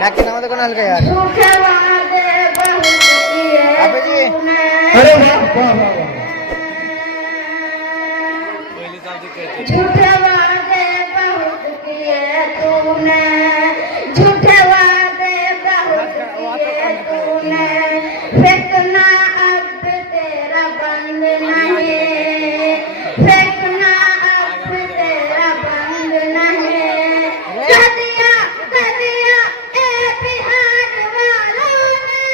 नाक के नाम देखो ना हल्का यार। झूठे वादे बहुत किए अबे जी। तूने। अरे वाह वाह वाह वाह। झूठे वादे बहुत किए तूने, झूठे वादे बहुत किए तूने। फेंकना अब तेरा बंद नहीं, फेंकना अब तेरा बंद नहीं। कह दिया ए बिहार वालों ने,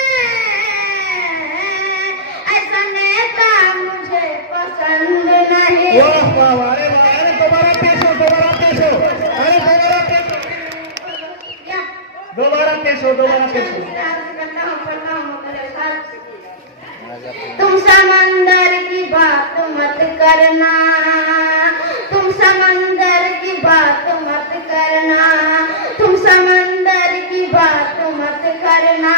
ऐसा नेता मुझे पसंद नहीं। वाह वाह वाह। अरे वाह। अरे दोबारा पेश हो, दोबारा पेश हो। अरे दोबारा पेश हो, दोबारा पेश हो, दोबारा पेश हो। तुम समंदर की बात मत करना, तुम समंदर की बात मत करना, तुम समंदर की बात मत करना।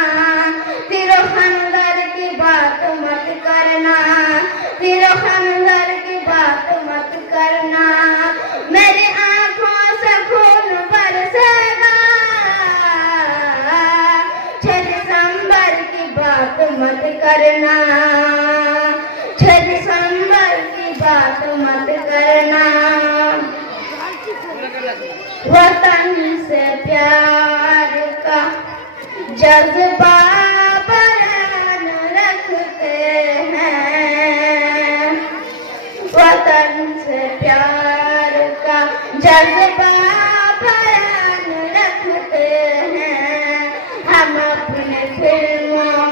तिरुखंदर की बात मत करना, तिरुखंदर की बात मत करना। मेरी आंखों से खून बरसेगा, 6 दिसंबर की बात मत करना, 6 दिसंबर की बात मत करना। वतन से प्यार का जज्बा बयान रखते हैं, वतन से प्यार का जज्बा बयान रखते हैं। हम अपने फिल्मों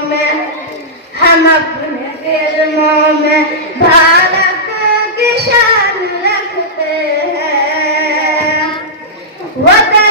में भारत की शान रखते हैं। वतन